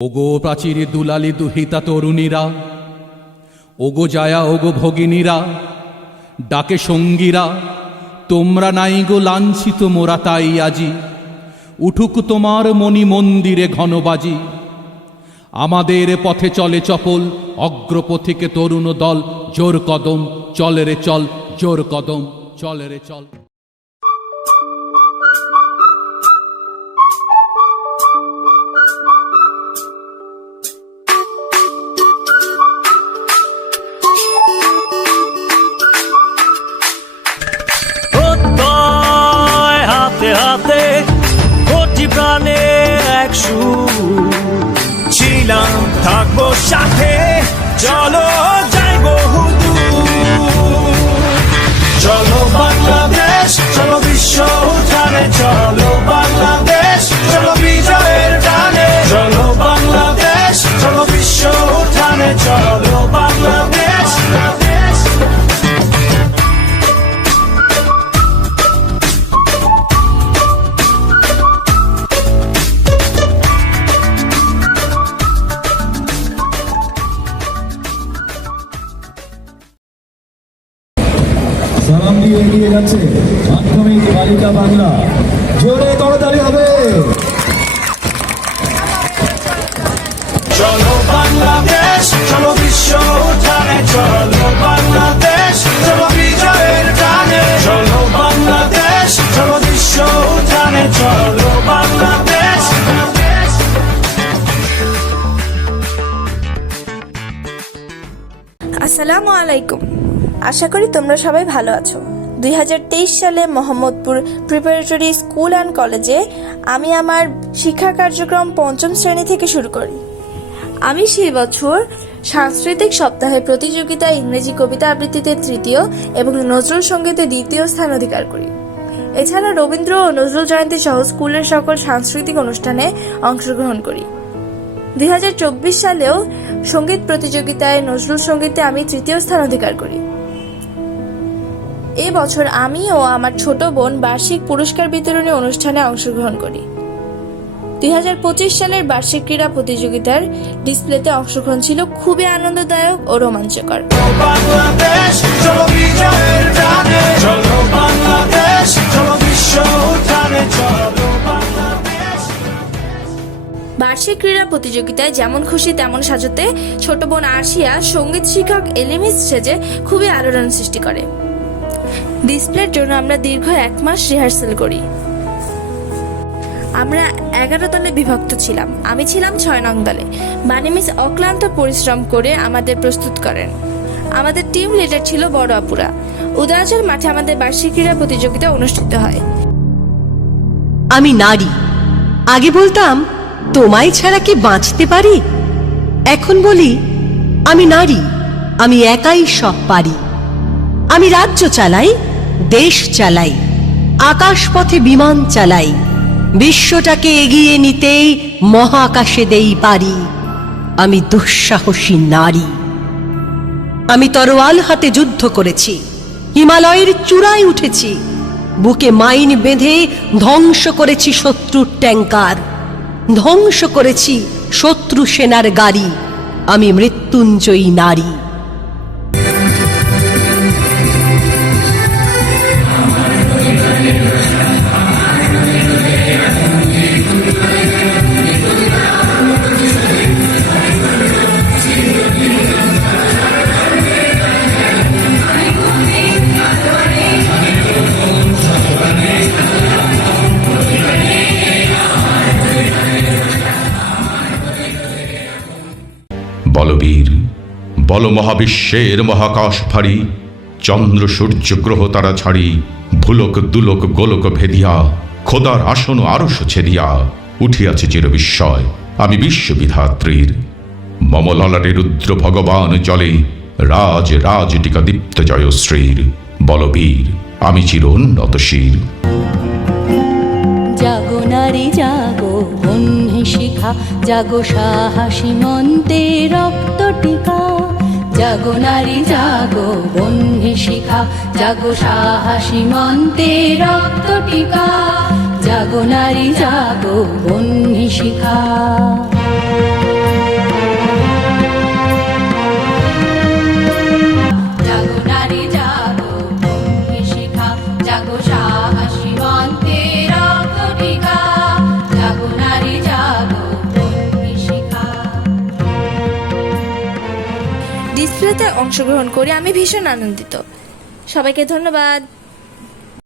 ওগো প্রাচীরে দুলালি দুহিতা তরুণীরা, ওগো জায়া ওগো ভগিনীরা, ডাকে সঙ্গীরা, তোমরা নাই গো লাঞ্ছিত মোরা তাই আজি। উঠুক তোমার মণি মন্দিরে ঘনবাজি। আমাদের পথে চলে চপল অগ্রপথিকে তরুণ দল। জোর কদম চলে রে চল, জোর কদম চলে রে চল। হাতে হাতে কোটি প্রাণে এক সুর ছিলাম, থাকবো সাথে, চলো যাই বহুদূর। চলো বাংলাদেশ, চলো বিশ্ব উঠানে, চলো বাংলাদেশ, চলো বিজয়ের গানে। চলো বাংলাদেশ, চলো বিশ্ব উঠানে, চলো বাংলাদেশ। সালাম দিয়ে এগিয়ে যাচ্ছে মাধ্যমিক বালিকা বাংলা। জোরে করতালি হবে। চলো বাংলাদেশ, চলো বিশ্ব উঠানে, চলো বাংলাদেশ, চলো বিজয়ের গানে। চলো বাংলাদেশ, চলো বিশ্ব উঠানে, চলো বাংলাদেশ। আসসালামু আলাইকুম, আশা করি তোমরা সবাই ভালো আছো। 2023 সালে মোহাম্মদপুর প্রিপারেটরি স্কুল অ্যান্ড কলেজে আমি আমার শিক্ষা কার্যক্রম 5ম শ্রেণী থেকে শুরু করি। আমি সেই বছর সাংস্কৃতিক সপ্তাহে প্রতিযোগিতায় ইংরেজি কবিতা আবৃত্তিতে 3য় এবং নজরুল সঙ্গীতে 2য় স্থান অধিকার করি। এছাড়া রবীন্দ্র ও নজরুল জয়ন্তী সহ স্কুলের সকল সাংস্কৃতিক অনুষ্ঠানে অংশগ্রহণ করি। 2024 সালেও সঙ্গীত প্রতিযোগিতায় নজরুল সঙ্গীতে আমি 3য় স্থান অধিকার করি। এই বছর আমি ও আমার ছোট বোন বার্ষিক পুরস্কার বিতরণী অনুষ্ঠানে অংশগ্রহণ করি। 2025 সালের বার্ষিক ক্রীড়া প্রতিযোগিতার ডিসপ্লেতে অংশগ্রহণ ছিল খুবই আনন্দদায়ক ও রোমাঞ্চকর। বাংলাদেশ, চলো বিজয়ের গানে। চলো বাংলাদেশ, চলো বিশ্ব উঠানে, চলো বাংলাদেশ। বার্ষিক ক্রীড়া প্রতিযোগিতায় যেমন খুশি তেমন সাজাতে ছোট বোন আরশিয়া সঙ্গীত শিক্ষক এলিমিস সেজে খুবই আলোড়ন সৃষ্টি করে। ডিসপ্লের জন্য আমরা দীর্ঘ 1 মাস রিহার্সাল করি। আমরা 11 দলে বিভক্ত ছিলাম। আমি ছিলাম 6 নং দলে। বানিমিস অক্লান্ত পরিশ্রম করে আমাদের প্রস্তুত করেন। আমাদের টিম লিডার ছিল বড় আপুরা। উদয়াচল মাঠে আমাদের বার্ষিক ক্রীড়া প্রতিযোগিতা অনুষ্ঠিত হয়। আমি নারী। আগে বলতাম তোমায় ছাড়া কি বাঁচতে পারি। এখন বলি আমি নারী, আমি একাই সব পারি। আমি রাজ্য চালাই, দেশ চালাই, আকাশ পথে বিমান চালাই, বিশ্বটাকে এগিয়ে নিতেই মহাকাশে দেই পারি। আমি দুঃসাহসী নারী। আমি তরোয়াল হাতে যুদ্ধ করেছি, হিমালয়ের চূড়ায় উঠেছি, বুকে মাইন বেঁধে ধ্বংস করেছি শত্রুর ট্যাঙ্কার, ধ্বংস করেছি শত্রু সেনার গাড়ি। আমি মৃত্যুঞ্জয়ী নারী। বলবীর, বল মহাবিশ্বের মহাকাশ ভারী, চন্দ্র সূর্য গ্রহ তারা ছাড়ি, ভুলক দুলক গোলক ভেদিয়া, খোদার আসন আরশ ছেদিয়া, উঠিয়াছে চির বিস্ময় আমি বিশ্ববিধাত্রীর। মম ললাটে রুদ্র ভগবান জলে, রাজ রাজ টিকা দীপ্ত জয়শ্রীর। বলবীর, আমি চির উন্নত শির। জাগো নারী জাগো, বহ্নি শিখা, জাগো সাহসী মন্তে রক্ত টিকা। জাগো নারী জাগো, বহ্নি শিখা, জাগো সাহসী মন্তে রক্ত টিকা। জাগো নারী জাগো, বহ্নি শিখা। জাগো নারী জাগো বন্ধে শিখা জাগো সাহসী মন্ত্রে রক্ত টিকা জাগো নারী জাগো বন্ধে শিখা। ডিসপ্লেতে অংশগ্রহণ করে আমি ভীষণ আনন্দিত। সবাইকে ধন্যবাদ।